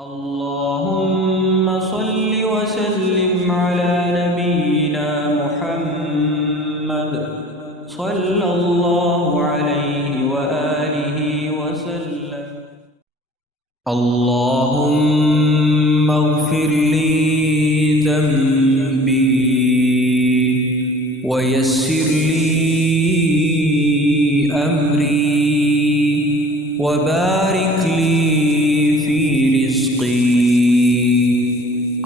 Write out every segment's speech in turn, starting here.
اللهم صل وسلم على نبينا محمد صلى الله عليه وآله وسلم. اللهم اغفر لي ذنبي ويسر لي أمري وبارك لي في رزقي.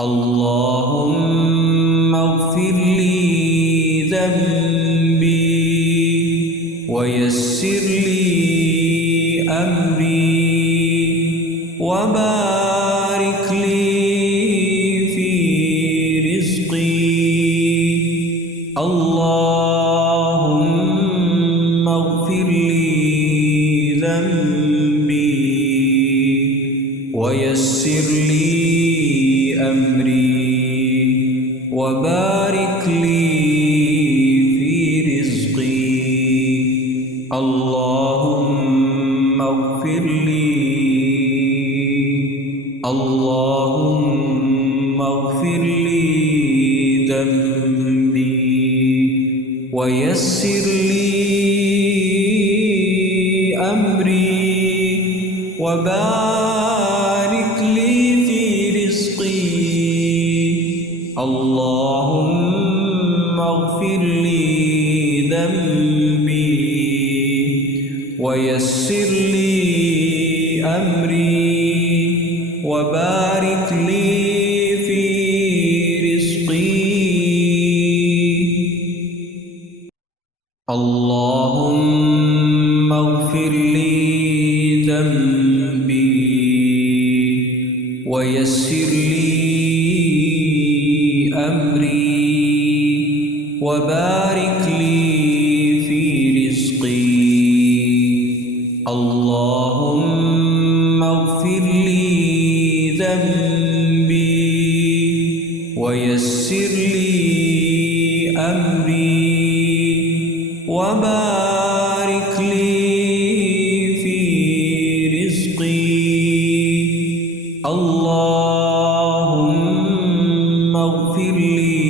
اللهم اغفر لي ذنبي ويسر لي أمري وبارك لي في رزقي. اللهم اغفر لي ذنبي ويسر لي أمري وبارك لي في رزقي. اللهم اغفر لي. اللهم اغفر لي ذنبي ويسر لي أمري وبارك لي في رزقي. اللهم اغفر لي ذنبي ويسر لي أمري وبارك لي في رزقي. اللهم اغفر لي ذنبي ويسر لي أمري وبارك لي في رزقي. اللهم اغفر لي ذنبي ويسر لي أمري وبارك لي في رزقي. اللهم اغفر لي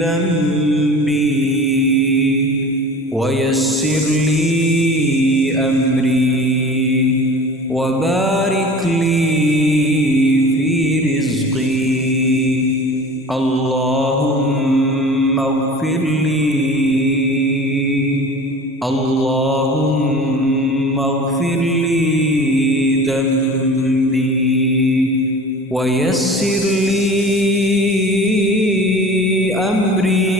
ذنبي ويسر لي أمري وبارك لي في رزقي. اللهم اغفر لي. اللهم اغفر لي ذنبي ويسر لي أمري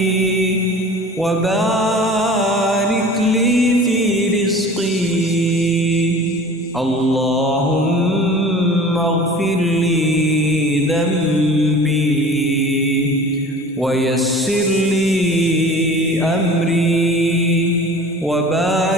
وبارك لي في رزقي. اللهم اغفر لي ذنبي ويسر لي أمري وبارك